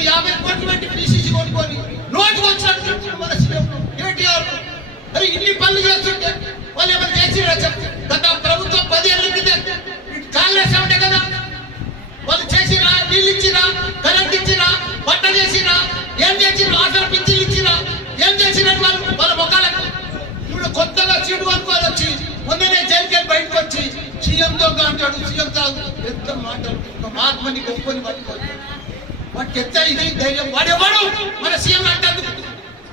మరి 50 కోట్లు పెట్టి పిసిసి కొనుక్కొని నోటికి వచ్చినట్టు మన సీఎం కేటీఆర్ మరి ఇన్ని పనులు చేస్తుంటే వాళ్ళు ఏమైనా చేసిరా చెప్తే గత ప్రభుత్వం 10 ఏళ్ళ క్రితం కాంగ్రెస్ ఉంటే కదా వాళ్ళు చేసిరా, నీళ్ళు ఇచ్చిరా, కరెంట్ ఇచ్చిరా, పంట చేసిరా, ఏం చేసిరా, ఆసరా పింఛన్లు ఇచ్చిరా, ఏం చేసినట్టు వాళ్ళ మొక్కలకు ఇప్పుడు కొత్తగా సీటు కొనుక్కోవాలి వచ్చి మొన్ననే జైలుకి బయటకు వచ్చి సీఎంతో అంటాడు. సీఎంతో ఎంత మాట్లాడు ఒక మహాత్మని గొప్పని పట్టుకోవాలి వాడికి ఎంత ఇది ధైర్యం. వాడెవడు మన సీఎం అంటాడు.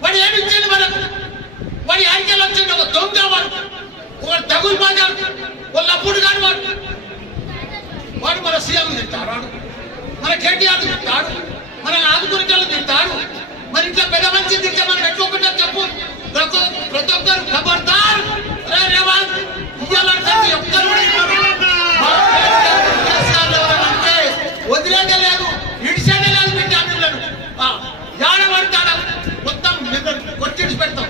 వాడు ఏమి ఇచ్చింది మనకు? వాడి ఆర్కేలు వచ్చింది ఒక దొంగ వాడు, ఒక తగులు బాగా వాళ్ళ అప్పుడు కాని వాడు మన సీఎం తింటాడు, మన కేటీఆర్ తింటాడు, మన ఆదుకునేటోళ్ళు తింటాడు. మరి ఇట్లా పెద్ద మంచి తింటే మనం ఎట్లుకుంటాం చెప్పు? ప్రతి ఒక్కరు ఖబర్దార్ వదిలేదే లేదు, ఇడిసేదే లేదు. విద్యార్థులను ఏడబడతాడు మొత్తం కొట్టిడిచి పెడతాం.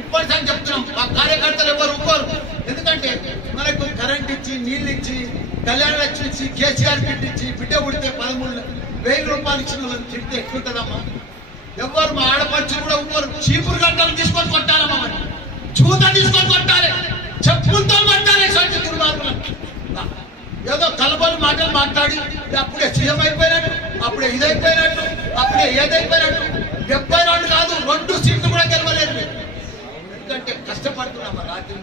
ఇప్పటికని చెప్తున్నాం మా కార్యకర్తలు ఎవరు ఒప్పుకోరు. ఎందుకంటే మనకు కరెంట్ ఇచ్చి, నీళ్ళు ఇచ్చి, కళ్యాణ లక్ష్మి ఇచ్చి, కేసీఆర్ కిట్ ఇచ్చి, బిడ్డ ఉడితే 13,000 రూపాయలు ఇచ్చిన వాళ్ళని తిడితే ఎట్లుంటుందమ్మా? ఎవరు మా ఆడపడుచు కూడా ఒప్పుకోరు. చీపురు గంటలు తీసుకొని కొట్టాలమ్మా, మరి చూత తీసుకొని కొట్టాలి, చెప్పులతో కొట్టాలి. సొంత దుర్మార్గులను ఏదో కలబలు మాటలు మాట్లాడి అప్పుడే సీఎం అయిపోయినట్టు, అప్పుడే ఇదైపోయినట్టు, అప్పుడే ఏదైపోయినట్టు. 72 కాదు 2 సీట్లు కూడా గెలవలేదు. ఎందుకంటే కష్టపడుతున్నాం రాత్రి